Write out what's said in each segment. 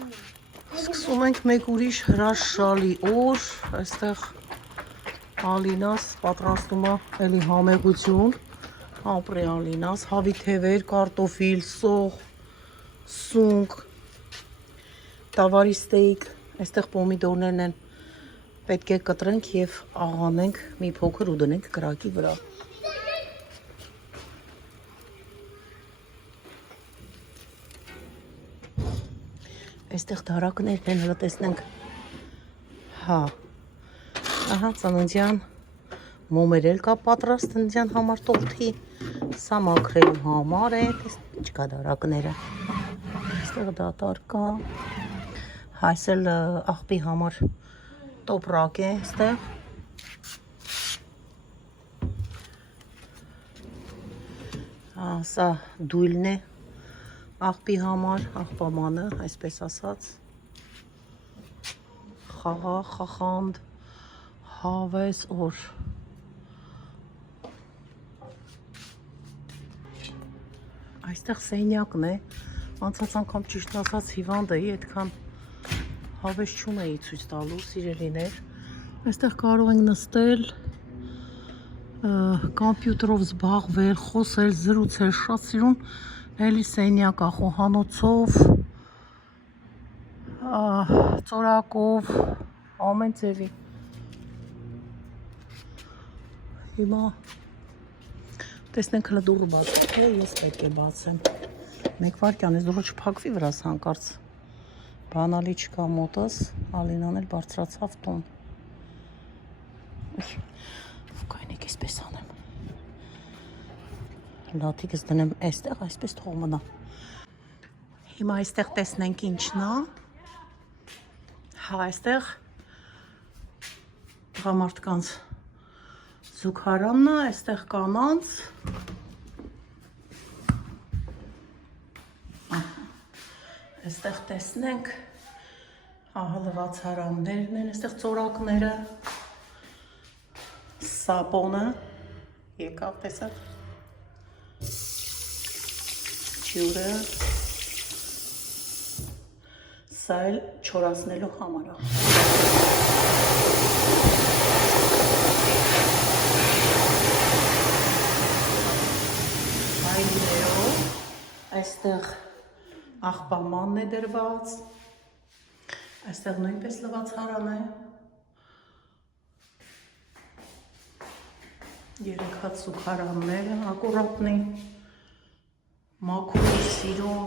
Սկսում ենք մեկ ուրիշ հրաշալի օր, այստեղ Ալինաս պատրաստում է էլի համեղություն, ապրե Ալինաս, հավիթևեր, կարտոֆիլ, սող, սունկ, տավարի ստեյք, այստեղ պոմիդորներն են, պետք է կտրենք և աղանենք մի փոքր ու դնենք կրակի վրա։ Այստեղ դարակներն են, հլը տեսնենք, հա, ահա ծննդյան մոմեր էլ կա պատրաստ ծննդյան համար տորթի, սա մաքրելու համար է, չկա դարակները, այստեղ դատար կա, այս էլ աղբի համար տոպրակ է այստեղ, սա դույլն է, աղբի համար, աղբամանը, այսպես ասած, խախանդ, հավես օր, այստեղ սենյակն է, անցած անգամ ճիշտ ասած հիվանդ էի, այդքան հավես չունեի ցույց տալու, սիրելիներ, այստեղ կարող ենք նստել, կամպյուտերով զբաղվել, խոսել, զրուցել, շատ սիրուն, էլի սենյակ է խոհանոցով, ծորակով, ամեն ձևի։ Հիմա տեսնենք հլը դուռը բացեք, ես պետք է բացեմ։ Մեկ վարկյան, ես դուռը չփակվի վրաս հանկարծ։ Բանալի չկա մոտս, Ալինան էլ բարձրացավ տուն։ Կայնեք այսպես անեմ։ Լաթիկս դնեմ այստեղ, այսպես թող մնա։ Հիմա այստեղ տեսնենք ինչն է։ Հա, այստեղ տղամարդկանց զուգարանն է, այստեղ կանանց։ Այստեղ տեսնենք ահլվածարաններն են, այստեղ ծորակները, սապոնը, եկավ տեսակ, ջուրը, սա էլ չորացնելու համար է։ Այլներով, այստեղ աղբամանն է դրված, այստեղ նույնպես լվացարան է, երեք հատ սուքարանները ակուրատնի, մաքուր, սիրուն,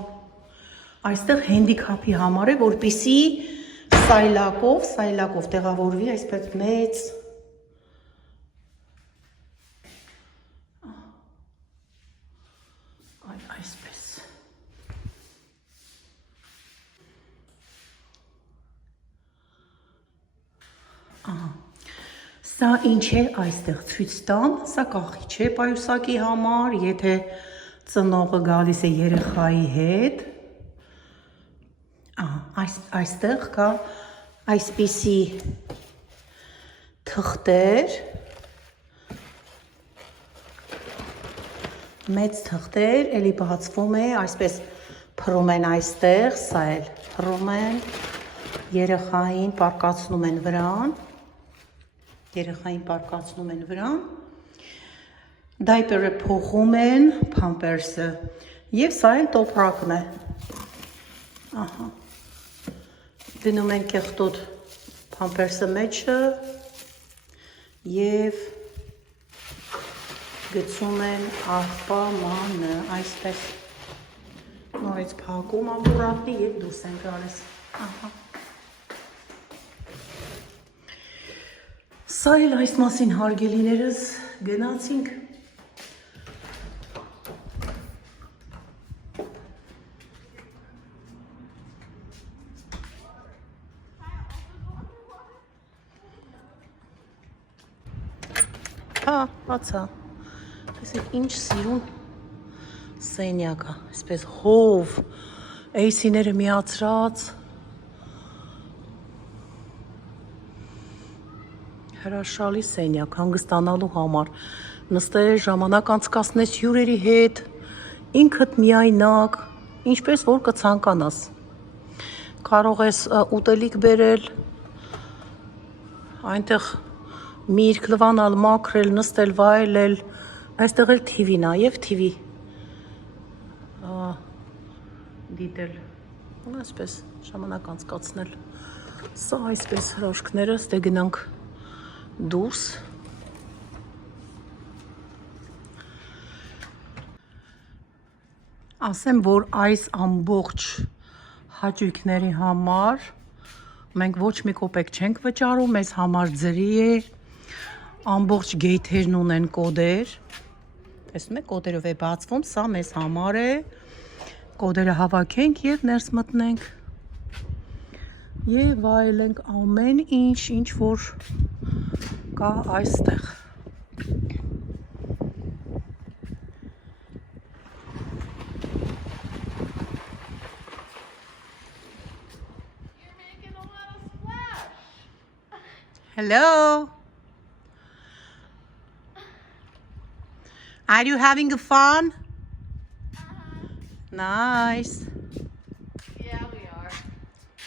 այստեղ հենդիքափի համար է, որպեսզի սայլակով տեղավորվի այսպես մեծ, այսպես, սա ինչ է այստեղ ցույց տամ, սա կախիչ է պայուսակի համար, եթե ծնողը գալիս է երեխայի հետ, այստեղ կա այսպիսի թղթեր, մեծ թղթեր, էլի բացվում է, այսպես փռում են այստեղ, սա էլ փռում են, երեխային պարկացնում են վրան, դայպերը փոխում են, փամպերսը, և սա էլ տոպրակն է, դնում են կեղտոտ փամպերսը մեջը և գցում են աղբամանը, այսպես, նորից փակում ակուրատնի և դուրս են գալիս, Սա էլ այս մասին հարգելիներս գնացինք, հա, բացա, տեսեք ինչ սիրուն սենյակ է, այսպես հով, էյսիները միացրած, հրաշալի սենյակ, հանգստանալու համար, նստել ժամանակ անցկացնես հյուրերի հետ, ինքդ միայնակ, ինչպես որ կցանկանաս։ Կարող ես ուտելիք բերել, այնտեղ միրգ լվանալ, մաքրել, նստել, վայելել, այստեղ էլ TV նաև TV դիտել, այսպես ժամանակ անցկացնել, սա այսպես հրաշքները, ստե գնանք դուրս, ասեմ, որ այս ամբողջ հաճույքների համար մենք ոչ մի կոպեկ չենք վճարում, մեզ համար ձրի է, ամբողջ գեյթերն ունեն կոդեր, տեսնում եք կոդերով է բացվում, սա մեզ համար է, կոդերը հավաքենք և ներս մտնենք և վայելենք ամեն ինչ որ կա այստեղ։ Hello. Are you having fun? Nice. Yeah, we are.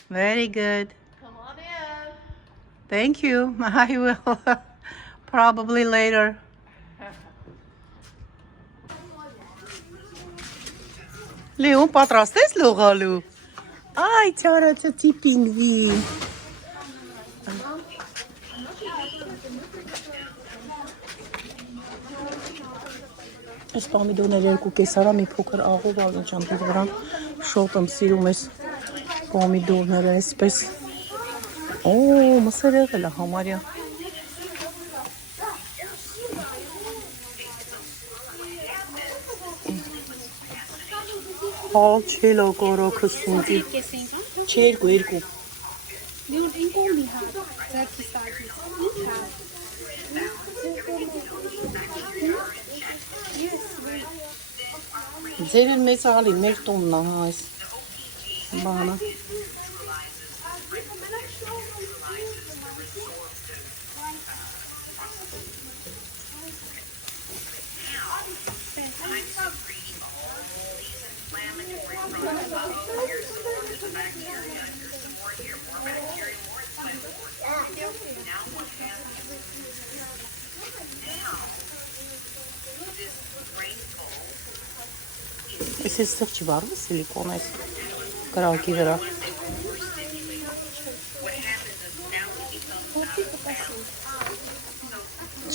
Very good. Come on in. Thank you. I will probably later. Leon, պատրաստ ես լողալու։ Այ, չարացեցի պինգվին։ Այս պոմիդորներ երկու կեսարա մի փոքր աղով ալնչամբի վրան շոտ եմ սիրում ես պոմիդորները այսպես մսեր եղել է համարյա հալ չելո կորոքը սունտի երկու ձեր են մեծ աղալի, մեր տոնն է այս բանը Ես այստեղ չի վարվում սիլիկոն այս կրակի վրա։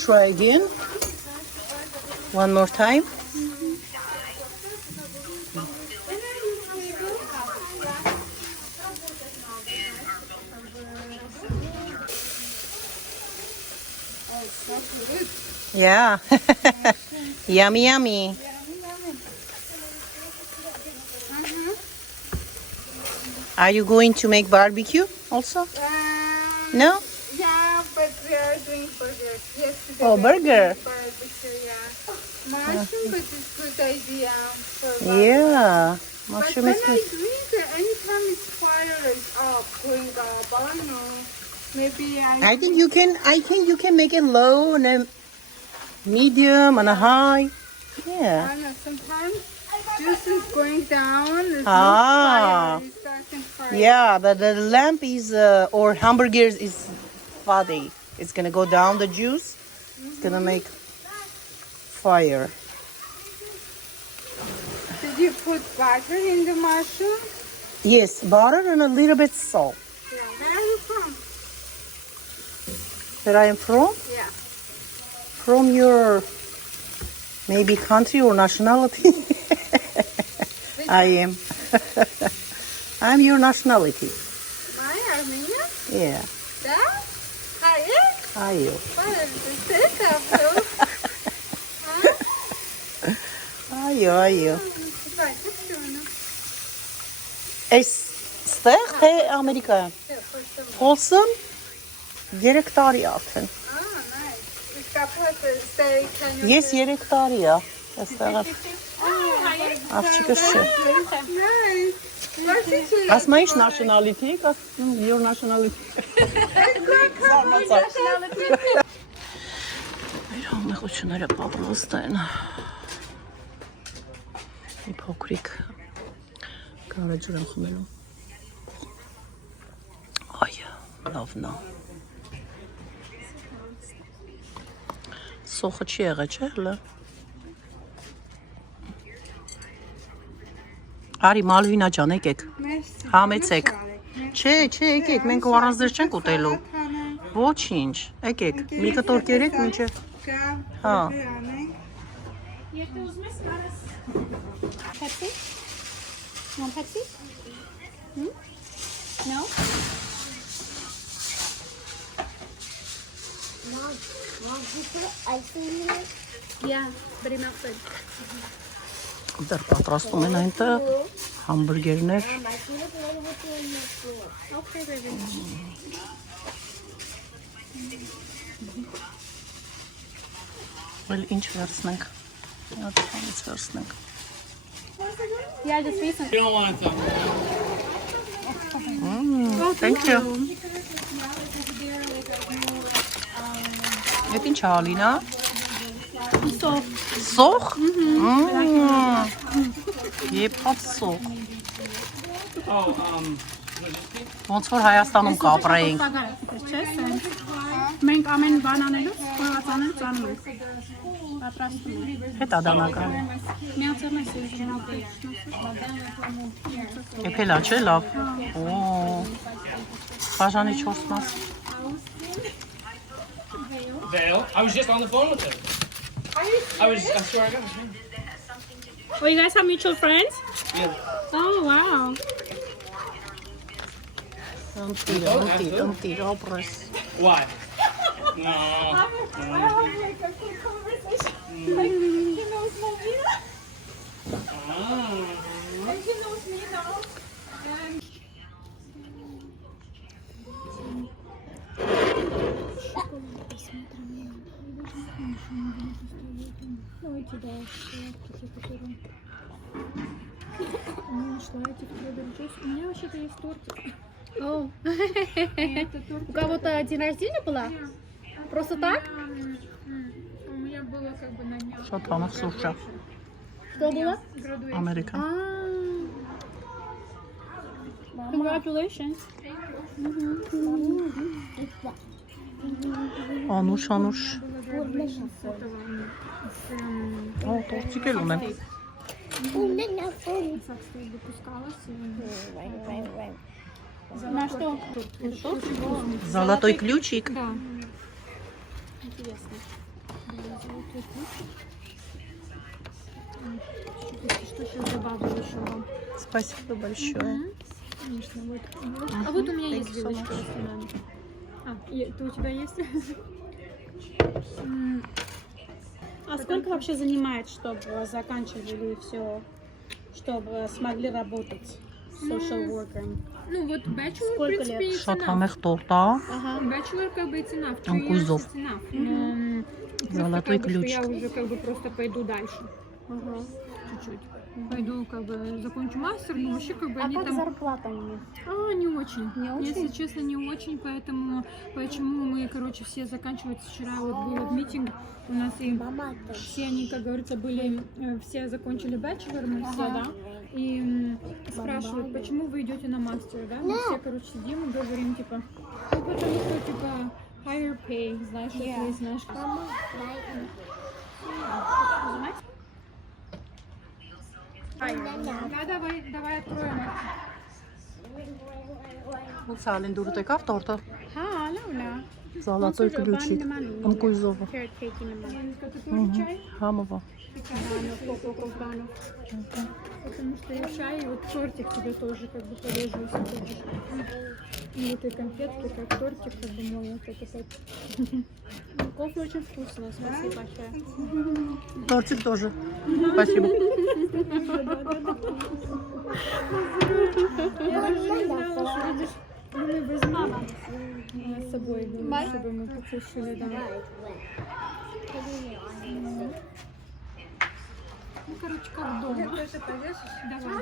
Try again. One more time. Yeah. Yummy, yummy. Are you going to make barbecue also? No? Yeah, but we are doing burger. Yesterday Oh, burger. Barbecue, yeah. Mushroom, but it's a good idea. For Yeah. But Mushroom when is I good. drink it, anytime it's fire is up, going up, I don't know. Maybe I think you can make it low and a medium and a high. Yeah. I don't know, sometimes juice is going down, there's Ah. no fire, it's starting fire. Yeah, the lamp is or hamburgers is fatty. It's gonna go down the juice. It's gonna make fire. Did you put butter in the mushroom? Yes, butter and a little bit salt. Yeah. Where are you from? Where I am from? Yeah. From your maybe country or nationality. I am. I'm your nationality. My Armenia? Yeah. That? Hayır. I am. What is this? Huh? I am. Farklı bir şey onu. Այստեղ թե Ամերիկայում։ Folsom 3 տարի արդեն։ Ah, nice. It's got peppers. Say, can you Ես 3 տարի է այստեղ։ Աղջիկս չէ։ Nice. What's it? Ասում ես nationality, your nationality։ Մեր համեղությունները պապլոստ են։ Մի փոքրիկ կարաջուր եմ խմելու։ Լավն է։ Սոխը չի եղել, չէ՞ հլը։ Արի Մալվինա ջան, եկեք։ Մերսի։ Համեցեք։ Չէ, եկեք, մենք առանց ձեր չենք ուտելու։ Ոչինչ, եկեք։ Մի կտոր կերեք մինչև։ Հա։ Pepsi? You want Pepsi? No? Mom, you put ice cream in it? Yeah, but it melted. Դեռ պատրաստում են այնտեղ համբուրգերներ։ Mom, I should have played with you in the floor. Okay, baby. Well, ինչ վերցնենք։ Այդ բանից վերցնենք։ Yeah, just recent. You don't want to. Thank you։ Այդ ինչ հալինա։ Սոխ։ Եփած սոխ։ Oh, Ոնց որ Հայաստանում կապրեինք։ Մենք ամեն բան անելուց խորացանեն ծանում ենք։ Պատրաստում ենք։ Հետա դանական։ Միացել ենք Եփելա չէ լավ։ Օ։ Բաժանի 4 մաս։ Vale. I was just on the phone with him. I swear I got his name. Oh, you guys have mutual friends? Yeah. Oh, wow. Ընտիր, ապրես։ Why? No. У меня вообще-то есть тортик. О, у кого-то день рождения была? Просто так? У меня было как бы на днях. Շատ համեղ սուրճ է։ Что было? Ամերիկան։ Congratulations. Անուշ։ Օ, տորտիկ էլ ունեմ։ На что? Золотой ключик։ Да. Интересно. Что сейчас добавлю еще вам? Спасибо большое։ Конечно, вот. А вот у меня есть вилочка, если надо. Это у тебя есть? А сколько вообще занимает, чтобы заканчивали все, чтобы смогли работать social worker? Ну вот bachelor, в Сколько принципе, лет? и Շատ цена. համեղ տորտ է։ Bachelor как бы и цена, в Анкуйзов. цена. Но просто Золотой как бы, что я ключик. уже как бы просто пойду дальше. Чуть-чуть. Пойду как бы закончу мастер, но вообще как бы А они как там... зарплата у них? Не очень. Не очень? Если честно, не очень, поэтому почему мы, короче, все заканчиваются. Вчера вот был митинг у нас и все они, как говорится, были, все закончили bachelor, мы все, да, и спрашивают, почему вы идете на мастер, да, мы все, короче, сидим и говорим, типа, ну, потому что, типа, higher pay, знаешь, что ты знаешь, Да, давай откроем. Ոնց ալեն դուրդ եկավ տորտը։ Հա, լավնա։ Золотой ключик։ Ընկույզովը։ Carrot cake in the Это тоже чай? Համովա։ Потому что и чай, и вот тортик тебе тоже как бы порежу, если хочешь. И вот и конфетки, как тортик, как бы можно вот это вот. Кофе очень вкусный, спасибо большое. Тортик тоже։ Спасибо։ Я даже не знала, что видишь, мы возьмем с собой, думаю, чтобы мы покушали, да. Ну, короче, как дома. Давай.